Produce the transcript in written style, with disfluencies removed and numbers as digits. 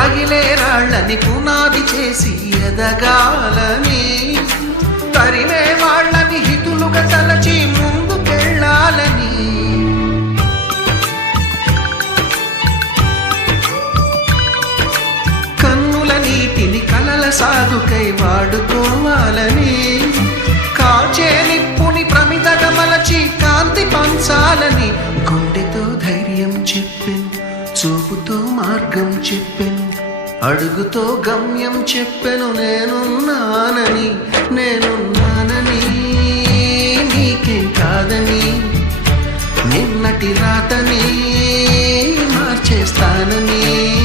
తగిలే రాళ్ళని పునాది చేసి ఎదగాలని, తరిమే వాళ్ళని హితులుగా తలచి ముందుకెళ్ళాలని, కన్నుల నీటిని కలల సాగుకై వాడుకోవాలని, కాచే నిప్పుని ప్రమిదగా మలచి కాంతి పంచాలని, గుండెతో ధైర్యం చెప్పెను, చూపుతో మార్గం చెప్పెను, అడుగుతో గమ్యం చెప్పెను, నేనున్నానని నీకేం కాదని, నిన్నటి రాతని మార్చేస్తానని.